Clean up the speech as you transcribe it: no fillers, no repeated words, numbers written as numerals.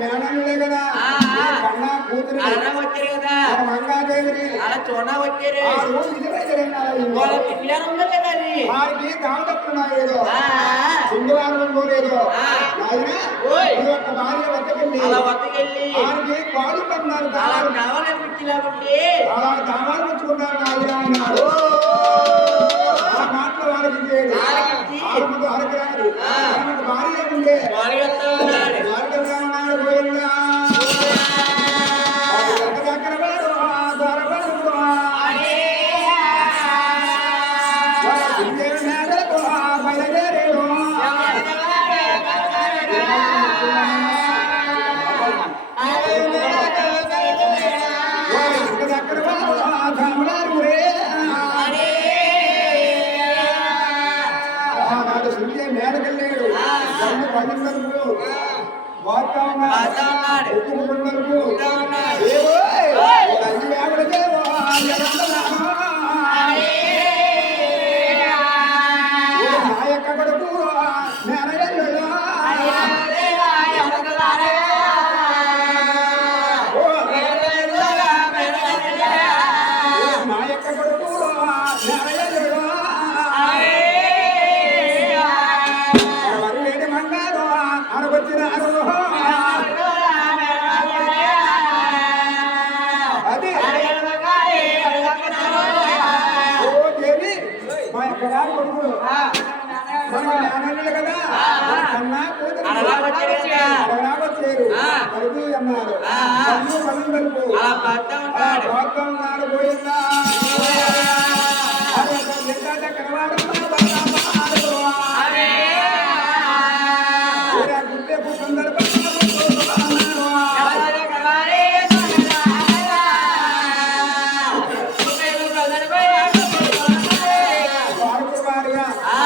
మేనల్లులే కదా కన్నా కూతురు వచ్చారు కదా మంగాదేవిని అలా చూడ వచ్చారు వాళ్ళ పిల్లలు ఉన్నారు కదా వారికి దావతప్పున్నాయి ఏదో శుక్రవారం పోలేదు భార్య వద్దకెళ్ళి అలా వద్దకెళ్ళి వారికి పాలు పడినారు అలా కావాలనిపించి అలా కావాలి పుచ్చుకున్నారు నాయన అన్నాడు ఆ మాటలు వాళ్ళకి అరగరాదు భార్య ఉండే ఉన్నాడు పోయిందా మేడకెళ్ళాడు పన్నెండు వార్తా ఉన్నాడు నాయక్క కొడుకు నాయక్క కొడుకు వరివేడి మంగారు అనకొచ్చినారు అది ఓ దేవి మా యొక్క కొడుకులు మన జ్ఞానాలు కదా కన్నా కూతురు వచ్చారు అన్నారు పలుకు అన్నారు పలుకు